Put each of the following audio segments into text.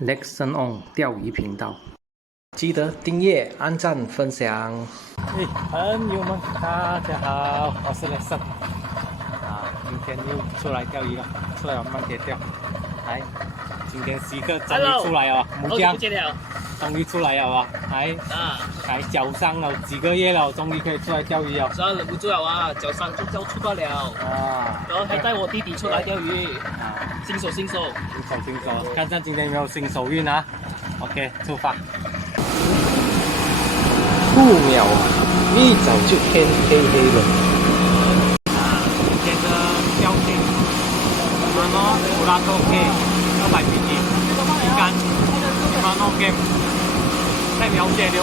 Lexon On 钓鱼频道，记得订阅、按赞、分享。朋友们，大家好，我是 Lexon。今天又出来钓鱼了，出来玩慢铁钓。来，今天稀客终于出来了，木匠终于出来了啊！来脚伤了几个月了，终于可以出来钓鱼了。实在忍不住了啊，脚伤就叫出不了啊，然后还带我弟弟出来钓鱼啊，新手，看看今天有没有新手运啊 ？OK， 出发。不秒啊，一早就天黑了。今天的钓点，马诺普拉多 K 200匹体，鱼竿，马诺 Game， 在描写622。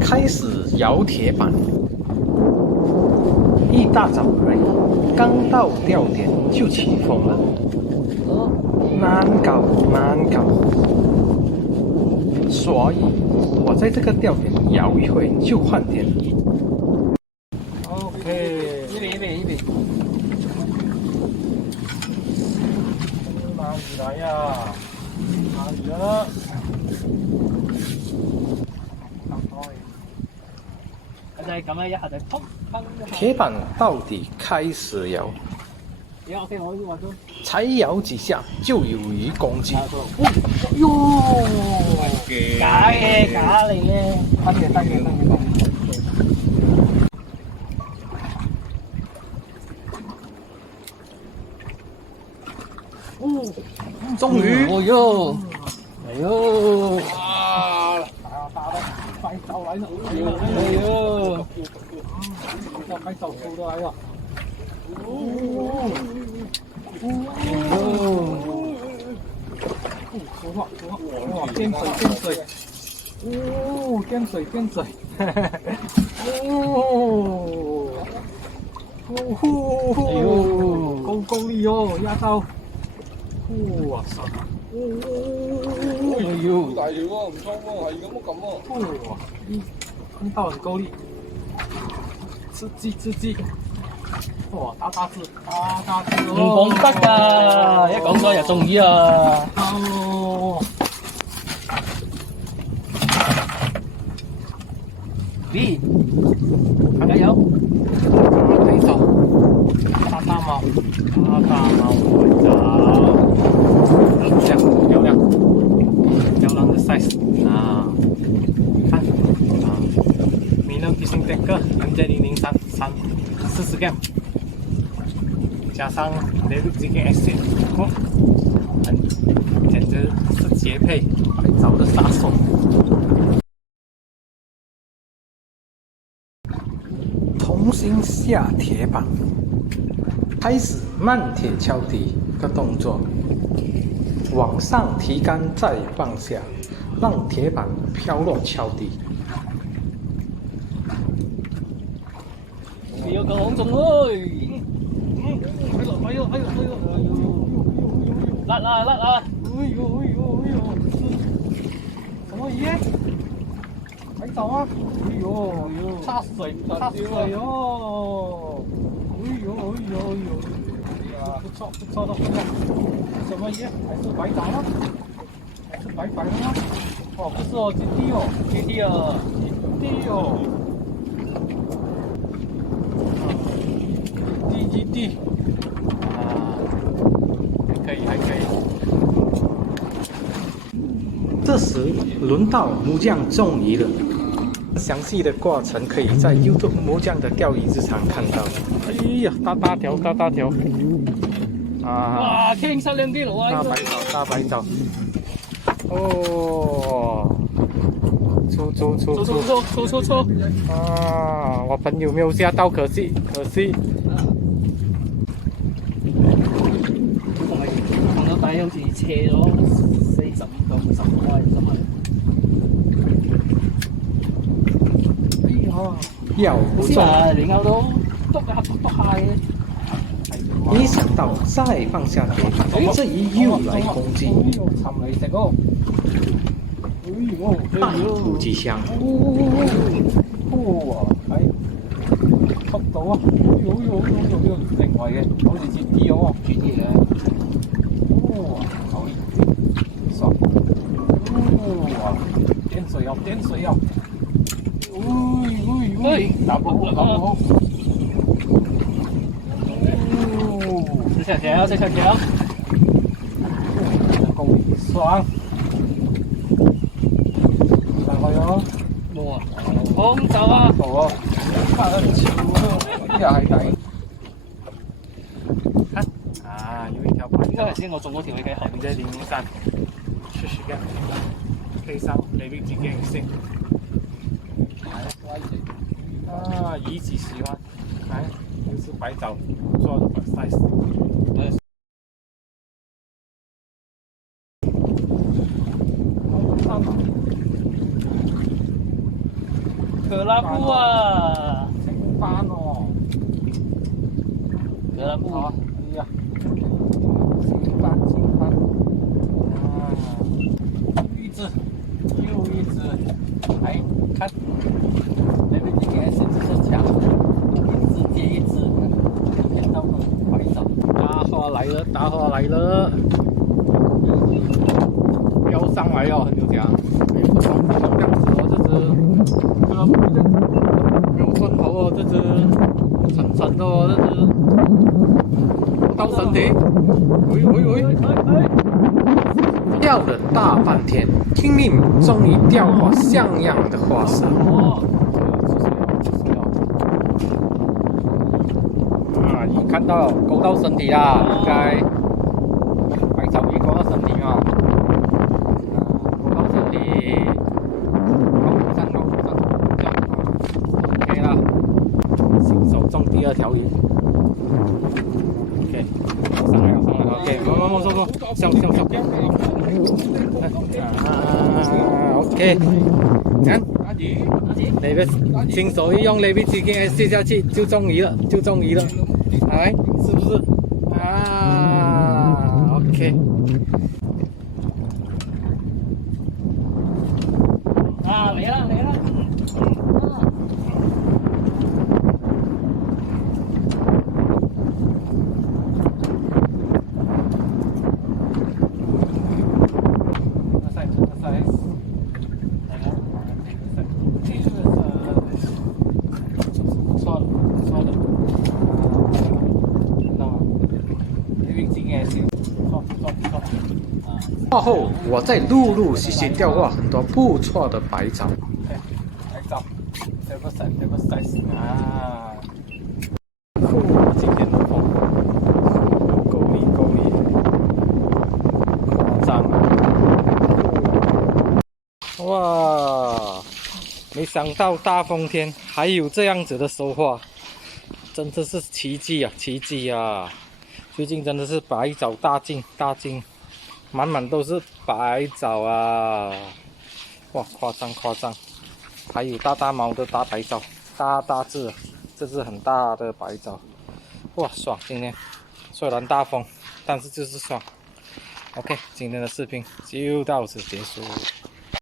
开始摇铁板，一大早来，刚到钓点就起风了，难搞，所以我在这个钓点摇一会就换点了。OK， 一比，哪里来呀？哪里了？就係咁樣一下就砰砰。铁板到底开始摇，我都。才摇几下就有鱼攻击。喲，假嚟嘅，得嘅。终于，哎呦，打得快手嚟啦！哎呦，快手掃到嚟啦！哇！掂水！掂水！哎呦，高力哦，壓到！哇塞！哎呦，好大條喎，唔錯喎，係咁撳喎。哇！碰到很夠力，刺激！哇，大隻唔講得㗎，一講咗就中魚啊！哦！咦，加油！嚟咗，大貓嚟咗，漂亮的 size 啊！看Minnow Fishing Tackle MJ003 40 gram， 加上 Levittic Acid， 简直是绝配，海藻的杀手。重新下铁板，开始慢铁敲底的动作，往上提竿再放下，让铁板飘落敲底。你要夠好中喎！哎呦！甩啊！哎呦！什麼魚？海藻啊！哎呦！插水哦！哎呦！不錯的，什麼魚？還是白藻嗎？還是白的嗎？哦，不是哦，GT 哦。GT 啊，還可以。这时轮到木匠中鱼了，详细的过程可以在 YouTube 木匠的钓鱼日常看到。哎呀，大條啊！哇，傾失兩啲路啊！大白藻。哦，出啊！我朋友沒有下到，可惜。同到底好似斜咗40到50米咁啊！咬不中，你咬到篤下嘅。没想到再放下铁板，这鱼又来攻擊，尋嚟食哦！大吐幾香。哇！速度啊！定位嘅，好似接啲咁喎，絕啲嘅。哇！好水哦，点水哦。喂，打不好，打不好。吃下条，吃下条。够爽。上去哦。哇，紅酒啊！好哦，拍得超，呢係抵。看啊，有一條白應該係先我中嗰條你嘅後面啫，003，試試看，配上雷碧金給你先。啊，一起喜歡，來，就是白枣做的 size。可拉布啊！清班哦，可拉布，哎呀，清班，啊，一只，又一只，哎，看，那边今天是强，一只接一只，看到了白枣，大花來了，大花來了，飆上來哦，很有獎，沒有上這樣子哦，這只。没有分头哦，这只沉沉的哦，这只到身体，钓了大半天，听命终于钓获像样的花蛇。啊，已看到勾到身体啦，应该白草鱼勾到身体嘛，勾到身体，上，OK 啦，新手中第2條魚 ，OK， 上來了 ，OK， 慢收，笑，OK， 看，那個新手一用雷碧機給卸下去就中魚了，來，是不是？啊 ，OK。啊，嚟啦！话后，我再陆陆续续钓获很多不错的白藻。白藻，这个 size 啊，今天的风，够力，夸张啊！哇，没想到大风天还有这样子的收获，真的是奇迹啊！最近真的是白藻大进，满满都是白藻啊！哇，夸张！还有大毛的大白藻，大只，这是很大的白藻，哇，爽！今天虽然大风，但是就是爽。OK， 今天的视频就到此结束。